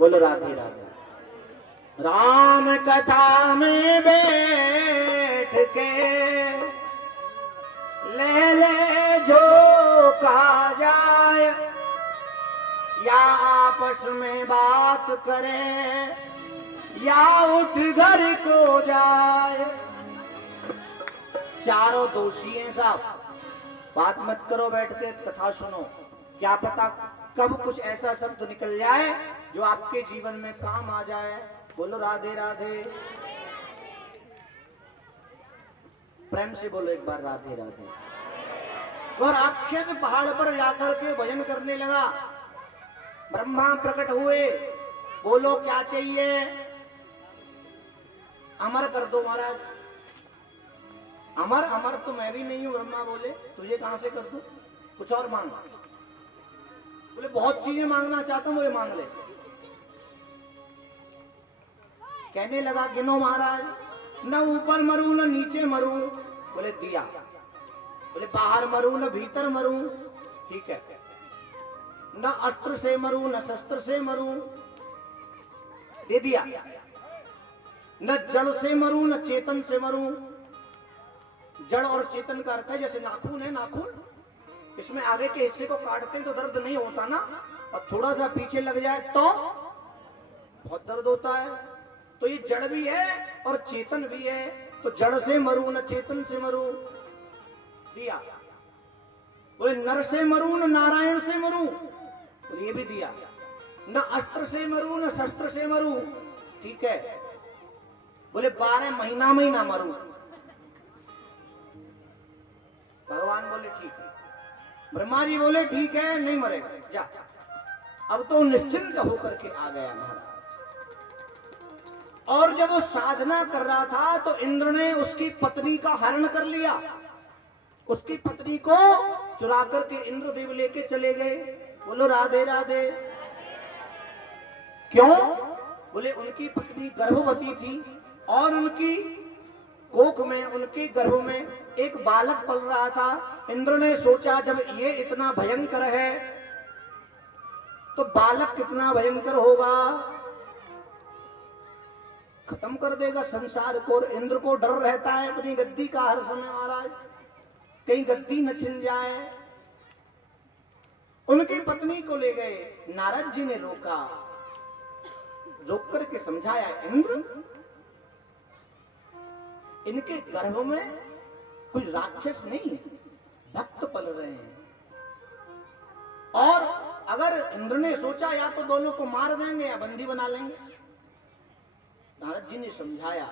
बोलो राधे राधे। राम कथा में बैठ के ले ले जो कहा जाए, या आपस में बात करें या उठ घर को जाए। चारों दोषी हैं साहब, बात मत करो, बैठ के कथा सुनो। क्या पता कब कुछ ऐसा शब्द निकल जाए जो आपके जीवन में काम आ जाए। बोलो राधे राधे। प्रेम से बोलो एक बार राधे राधे। और राक्षस पहाड़ पर जाकर के भजन करने लगा। ब्रह्मा प्रकट हुए, बोलो क्या चाहिए? अमर कर दो महाराज। अमर अमर तो मैं भी नहीं हूं। ब्रह्मा बोले तुझे कहां से कर दूं, कुछ और मांग। बोले बहुत चीजें मांगना चाहता हूं, वो ये मांग ले। कहने लगा गिनो महाराज। न ऊपर मरूं न नीचे मरूं। बोले दिया। बोले बाहर मरूं न भीतर मरूं। ठीक है। न अस्त्र से मरूं न शस्त्र से मरूं। दे दिया। न जड़ से मरूं न चेतन से मरूं। जड़ और चेतन का अर्थ है जैसे नाखून है, नाखून इसमें आगे के हिस्से को काटते हैं तो दर्द नहीं होता ना, और थोड़ा सा पीछे लग जाए तो बहुत दर्द होता है। तो ये जड़ भी है और चेतन भी है। तो जड़ से मरूं न चेतन से मरूं। दिया। बोले नर से मरूं न नारायण से मरूं। तो ये भी दिया। न अस्त्र से मरूं न शस्त्र से मरूं। ठीक है। बोले 12 महीना में ही ना मरूं। भगवान बोले ठीक है। ब्रह्मा जी बोले ठीक है, नहीं मरेगा, जा। अब तो निश्चिंत होकर के आ गया महाराज। और जब वो साधना कर रहा था तो इंद्र ने उसकी पत्नी का हरण कर लिया। उसकी पत्नी को चुरा करके इंद्रदेव लेके चले गए। बोलो राधे राधे। क्यों? बोले उनकी पत्नी गर्भवती थी और उनकी कोख में, उनके गर्भ में एक बालक पल रहा था। इंद्र ने सोचा जब ये इतना भयंकर है तो बालक कितना भयंकर होगा, खत्म कर देगा संसार को। इंद्र को डर रहता है अपनी गद्दी का हर समय महाराज, कहीं गद्दी न छिन जाए। उनकी पत्नी को ले गए। नारद जी ने रोका, रोक करके समझाया इंद्र इनके गर्भ में कोई राक्षस नहीं है, भक्त पल रहे हैं। और अगर इंद्र ने सोचा या तो दोनों को मार देंगे या बंदी बना लेंगे। नारद जी ने समझाया,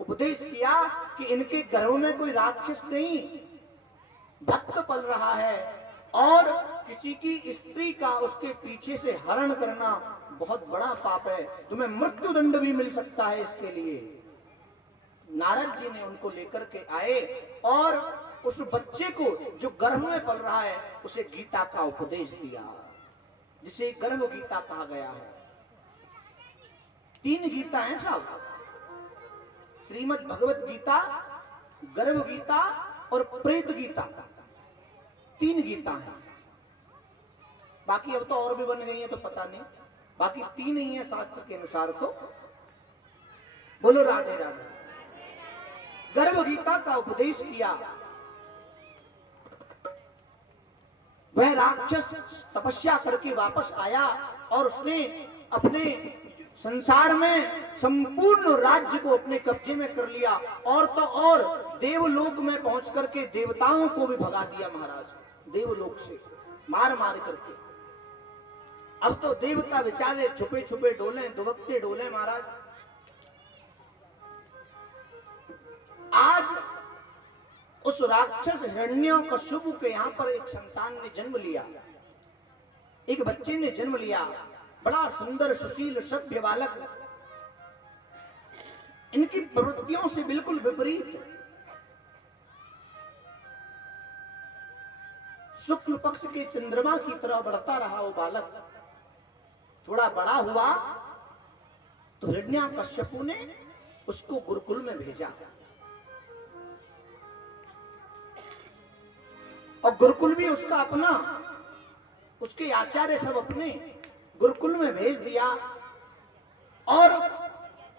उपदेश किया कि इनके गर्भ में कोई राक्षस नहीं, भक्त पल रहा है। और किसी की स्त्री का उसके पीछे से हरण करना बहुत बड़ा पाप है, तुम्हें मृत्यु दंड भी मिल सकता है इसके लिए। नारद जी ने उनको लेकर के आए और उस बच्चे को जो गर्भ में पल रहा है उसे गीता का उपदेश दिया, जिसे गर्भ गीता कहा गया है। 3 गीता हैं साहब, श्रीमद् भगवत गीता, गर्भ गीता और प्रेत गीता। 3 गीता हैं। बाकी अब तो और भी बन गई है तो पता नहीं, बाकी 3 ही है शास्त्र के अनुसार। तो बोलो राधे राधे। गर्भ गीता का उपदेश किया। वह राक्षस तपस्या करके वापस आया और उसने अपने संसार में संपूर्ण राज्य को अपने कब्जे में कर लिया। और तो और देवलोक में पहुंच करके देवताओं को भी भगा दिया महाराज, देवलोक से मार मार करके। अब तो देवता बेचारे छुपे छुपे डोले, दुबकते डोले महाराज। आज उस राक्षस हिरण्यकश्यप के यहां पर एक संतान ने जन्म लिया, एक बच्चे ने जन्म लिया, बड़ा सुंदर सुशील सभ्य बालक। इनकी प्रवृत्तियों से बिल्कुल विपरीत। शुक्ल पक्ष के चंद्रमा की तरह बढ़ता रहा वो बालक। थोड़ा बड़ा हुआ तो हिरण्यकश्यप ने उसको गुरुकुल में भेजा। और गुरुकुल भी उसका अपना, उसके आचार्य सब अपने, गुरुकुल में भेज दिया और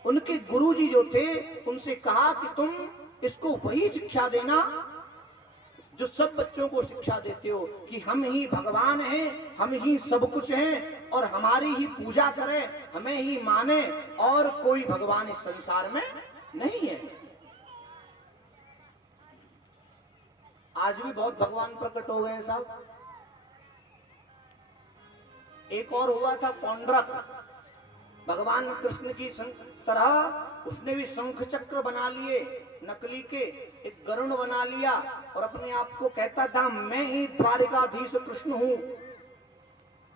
उनके गुरुजी जो थे उनसे कहा कि तुम इसको वही शिक्षा देना जो सब बच्चों को शिक्षा देते हो कि हम ही भगवान हैं, हम ही सब कुछ हैं और हमारी ही पूजा करें, हमें ही माने और कोई भगवान इस संसार में नहीं है। आज भी बहुत भगवान प्रकट हो गए हैं साहब। एक और हुआ था पौंड्रक, भगवान कृष्ण की तरह उसने भी शंख चक्र बना लिए नकली के, एक गरुड़ बना लिया और अपने आप को कहता था मैं ही द्वारिकाधीश कृष्ण हूं।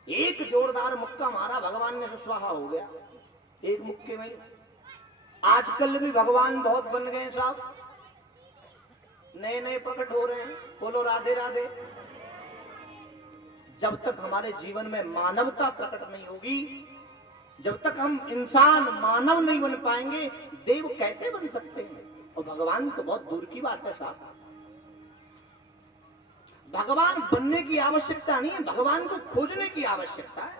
एक जोरदार मुक्का मारा, भगवान ने स्वाहा हो गया एक मुक्के में। आजकल भी भगवान बहुत बन गए साहब, नए नए प्रकट हो रहे हैं। बोलो राधे राधे। जब तक हमारे जीवन में मानवता प्रकट नहीं होगी, जब तक हम इंसान मानव नहीं बन पाएंगे, देव कैसे बन सकते हैं? और भगवान तो बहुत दूर की बात है साहब। भगवान बनने की आवश्यकता नहीं है, भगवान को खोजने की आवश्यकता है।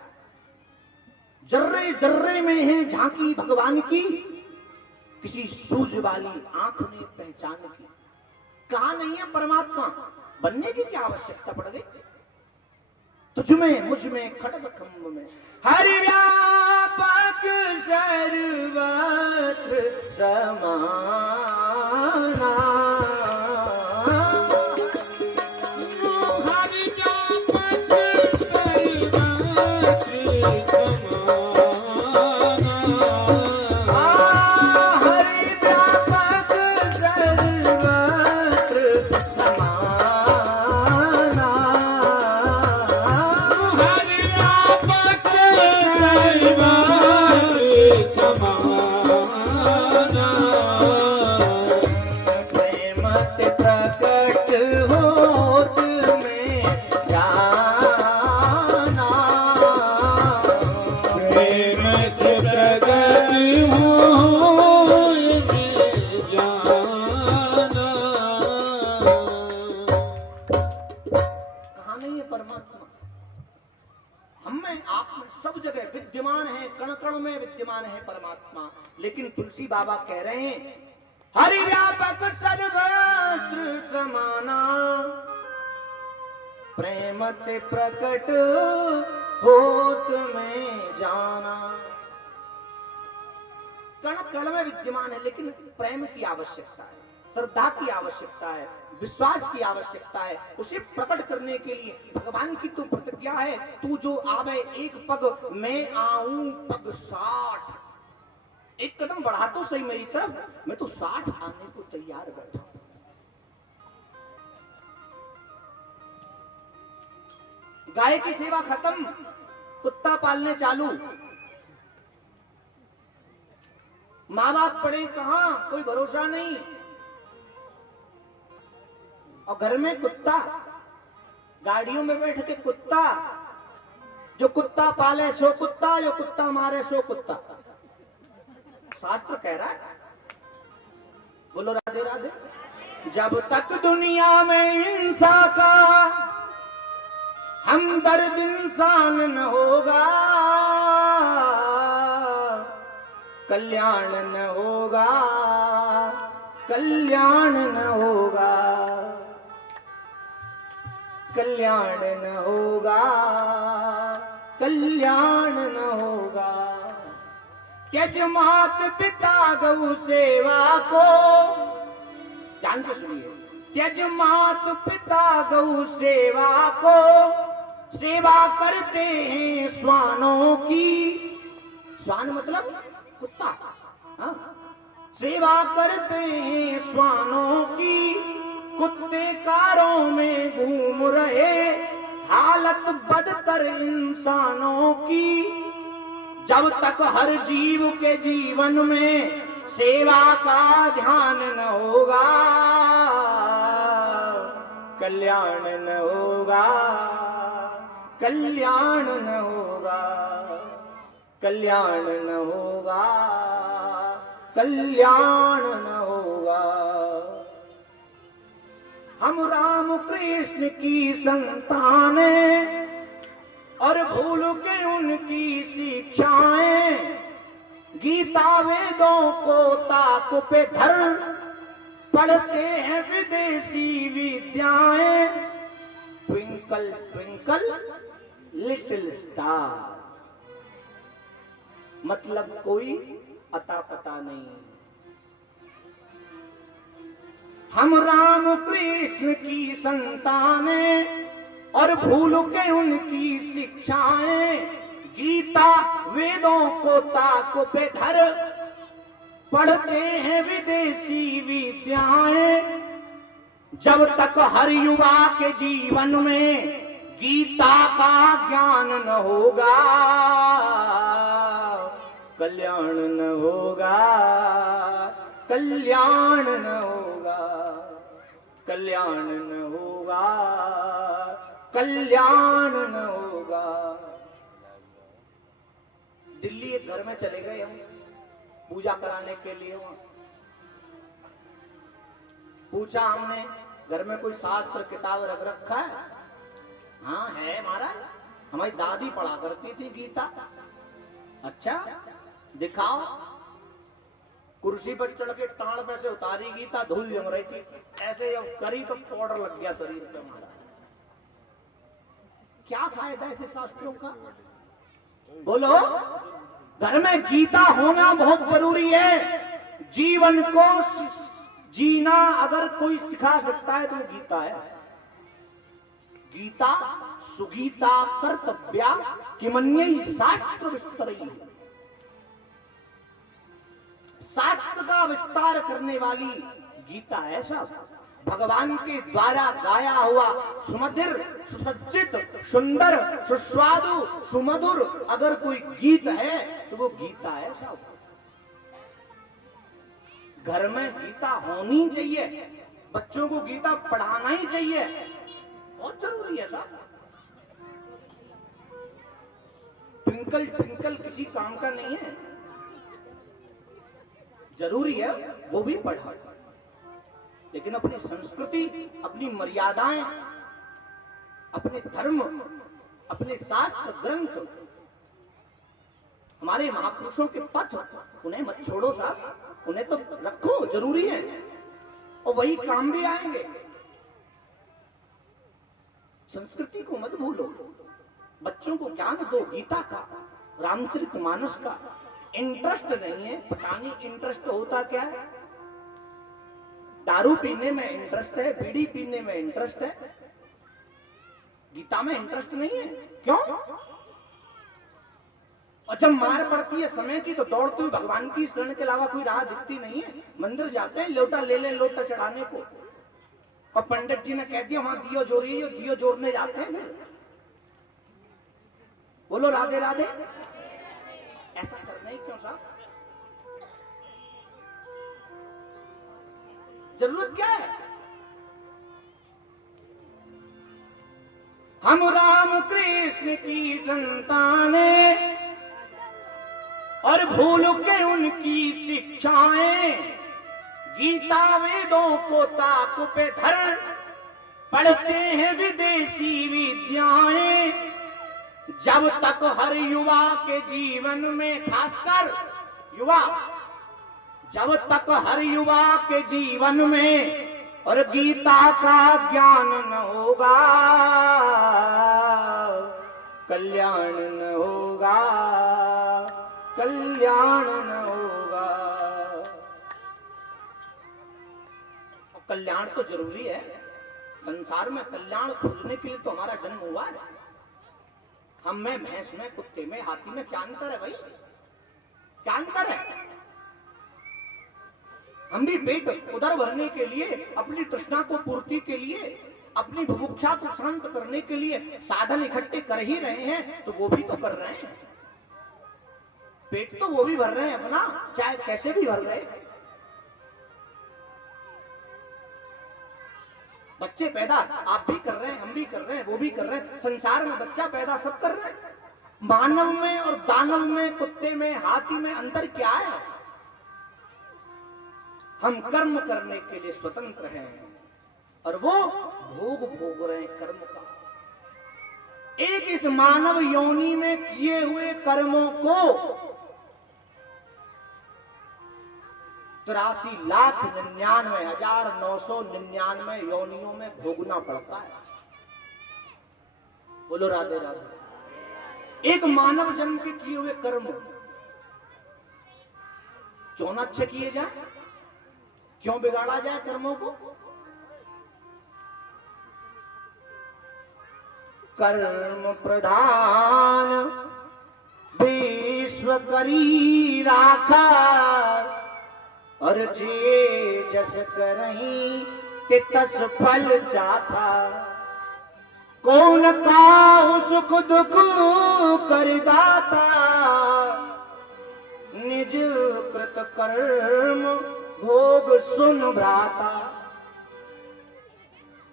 जर्रे जर्रे में है झांकी भगवान की, किसी सूझ वाली आंख ने पहचान की। कहा नहीं है परमात्मा, बनने की क्या आवश्यकता पड़ गई? तुझ में मुझ में खड़ग खंभ में हरि व्यापक सर्वत्र समाना। हरि व्यापक सर्वत्र समाना। हरि व्यापक सर्वत्र समाना। लेकिन तुलसी बाबा कह रहे हैं हरि व्यापक सर्वत्र समाना, प्रेम ते प्रकट होत में जाना। कण कण में विद्यमान है, लेकिन प्रेम की आवश्यकता है, श्रद्धा की आवश्यकता है, विश्वास की आवश्यकता है। उसे प्रकट करने के लिए भगवान की तो प्रतिज्ञा है, तू जो आवे एक पग मैं आऊं पग 60। एक कदम बढ़ा तो सही मेरी तरफ, मैं तो 60 आने को तैयार बैठा। गाय की सेवा खत्म, कुत्ता पालने चालू। माँ बाप पड़े कहां, कोई भरोसा नहीं। और घर में कुत्ता, गाड़ियों में बैठ के कुत्ता, जो कुत्ता पाले सो कुत्ता, जो कुत्ता मारे सो कुत्ता। शास्त्र कह रहा है। बोलो राधे राधे। जब तक दुनिया में हिंसा का हमदर्द इंसान न होगा, कल्याण न होगा, कल्याण न होगा, कल्याण न होगा, कल्याण न होगा। त्यज मात पिता गौ सेवा को, ध्यान से सुनिए, त्यज मात पिता गौ सेवा को, सेवा करते हैं श्वानों की। श्वान मतलब कुत्ता। हाँ? सेवा करते हैं श्वानों की, कुत्ते कारों में घूम रहे, हालत बदतर इंसानों की। जब तक हर जीव के जीवन में सेवा का ध्यान न होगा, कल्याण न होगा, कल्याण न होगा, कल्याण न होगा, कल्याण न होगा। हम राम कृष्ण की संतान, और भूल के उनकी शिक्षाएं, गीता वेदों को ताक पे धर पढ़ते हैं विदेशी विद्याएं। ट्विंकल ट्विंकल लिटिल स्टार, मतलब कोई अता पता नहीं। हम राम कृष्ण की संतानें और भूल के उनकी शिक्षाएं, गीता वेदों को ताक पे धर पढ़ते हैं विदेशी विद्याएं। जब तक हर युवा के जीवन में गीता का ज्ञान न होगा, कल्याण न होगा, कल्याण न होगा, कल्याण न होगा, कल्याण न होगा। दिल्ली एक घर में चले गए हम पूजा कराने के लिए। वहां पूछा हमने, घर में कोई शास्त्र किताब रख रखा है? हाँ है महाराज, हमारी दादी पढ़ा करती थी गीता। अच्छा दिखाओ। कुर्सी पर चढ़ के टाड़ पे से उतारी गीता, धूल जम रही थी, ऐसे जब करी तो पाउडर लग गया शरीर पे हमारा। क्या फायदा ऐसे शास्त्रों का? बोलो। घर में गीता होना बहुत जरूरी है। जीवन को जीना अगर कोई सिखा सकता है तो गीता है। गीता सुगीता कर्तव्या किमन्यई शास्त्र विस्तरई। शास्त्र का विस्तार करने वाली गीता है साहब। भगवान के द्वारा गाया हुआ सुमधुर सुसज्जित सुंदर सुस्वादु सुमधुर अगर कोई गीत है तो वो गीता है साहब। घर में गीता होनी चाहिए, बच्चों को गीता पढ़ाना ही चाहिए, बहुत जरूरी है साहब। ट्विंकल ट्विंकल किसी काम का नहीं है, जरूरी है वो भी पढ़ा, लेकिन अपनी संस्कृति, अपनी मर्यादाएं, अपने धर्म, अपने शास्त्र ग्रंथ, हमारे महापुरुषों के पथ, उन्हें मत छोड़ो साहब, उन्हें तो रखो, जरूरी है और वही काम भी आएंगे। संस्कृति को मत भूलो, बच्चों को ज्ञान दो गीता का, रामचरितमानस का। इंटरेस्ट नहीं है, पता नहीं इंटरेस्ट होता क्या है। दारू पीने में इंटरेस्ट है, बीड़ी पीने में इंटरेस्ट है, गीता में इंटरेस्ट नहीं है। क्यों? और जब मार पड़ती है समय की तो दौड़ते हुए भगवान की शरण के अलावा कोई राह दिखती नहीं है। मंदिर जाते हैं, लोटा ले ले लोटा चढ़ाने को, और पंडित जी ने कह दिया वहां दियो जोड़िए, दियो जोड़ने जाते हैं। बोलो राधे राधे। ऐसा करना ही क्यों साहब? जरूरत क्या है? हम राम कृष्ण की संतानें और भूल के उनकी शिक्षाएं, गीता वेदों को ताक पे धर पढ़ते हैं विदेशी विद्याएं। जब तक हर युवा के जीवन में, खासकर युवा, जब तक हर युवा के जीवन में और गीता का ज्ञान न होगा, कल्याण न होगा, कल्याण न होगा। कल्याण तो जरूरी है, संसार में कल्याण खोजने के लिए तो हमारा जन्म हुआ है। हम में, भैंस में, कुत्ते में, हाथी में क्या अंतर है भाई? क्या अंतर है? हम भी पेट उदर भरने के लिए, अपनी तृष्णा को पूर्ति के लिए, अपनी बुभुक्षा को शांत करने के लिए साधन इकट्ठे कर ही रहे हैं, तो वो भी तो कर रहे हैं। पेट तो वो भी भर रहे हैं अपना, चाहे कैसे भी भर रहे। बच्चे पैदा आप भी कर रहे हैं, हम भी कर रहे हैं, वो भी कर रहे हैं, संसार में बच्चा पैदा सब कर रहे हैं। मानव में और दानव में, कुत्ते में, हाथी में अंतर क्या है? हम कर्म करने के लिए स्वतंत्र हैं और वो भोग भोग रहे हैं कर्म का। एक इस मानव योनि में किए हुए कर्मों को 83,99,999 योनियों में भोगना पड़ता है। बोलो राधे राधे। एक मानव जन्म के किए हुए कर्म क्यों ना अच्छे किए जाए, क्यों बिगाड़ा जाए कर्मों को। कर्म प्रधान विश्व करी राखा, और जे जस करही ते तस फल चाखा। कौन काहु सुख दुख कर दाता, निज कृत कर्म भोग सुन भ्राता।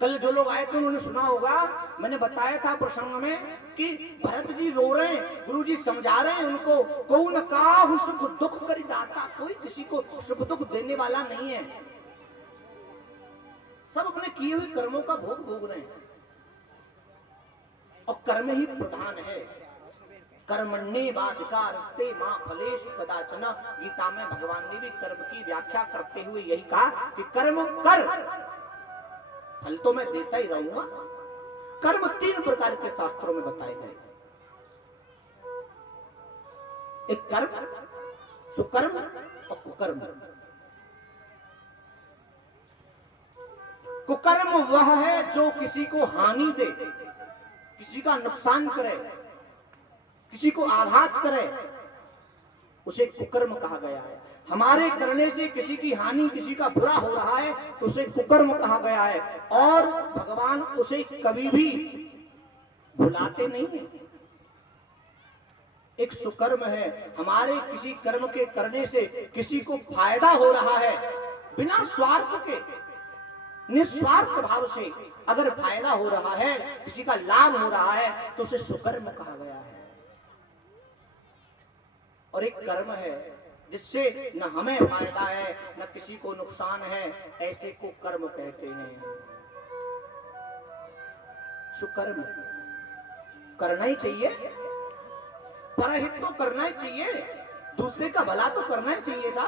कल जो लोग आए थे उन्होंने सुना होगा, मैंने बताया था प्रसंग में कि भरत जी रो रहे हैं, गुरु जी समझा रहे हैं उनको। कौन काहु सुख दुख कर दाता, कोई किसी को सुख दुख देने वाला नहीं है, सब अपने किए हुए कर्मों का भोग भोग रहे हैं। और कर्म ही प्रधान है। कर्मण्येवाधिकारस्ते मां फलेषु कदाचन। गीता में भगवान ने भी कर्म की व्याख्या करते हुए यही कहा कि कर्म कर, फल तो मैं देता ही रहूंगा। कर्म 3 प्रकार के शास्त्रों में बताए गए। एक कर्म, सुकर्म और कुकर्म। कुकर्म वह है जो किसी को हानि दे, किसी का नुकसान करे, किसी को आघात करे, उसे कुकर्म कहा गया है। हमारे करने से किसी की हानि, किसी का बुरा हो रहा है तो उसे कुकर्म कहा गया है। और भगवान उसे कभी भी भुलाते नहीं है। एक सुकर्म है, हमारे किसी कर्म के करने से किसी को फायदा हो रहा है, बिना स्वार्थ के निस्वार्थ भाव से अगर फायदा हो रहा है, किसी का लाभ हो रहा है तो उसे सुकर्म कहा गया है। और एक कर्म है जिससे न हमें फायदा है न किसी को नुकसान है, ऐसे को कर्म कहते हैं। सुकर्म करना ही चाहिए, परहित तो करना ही चाहिए, दूसरे का भला तो करना ही चाहिए था।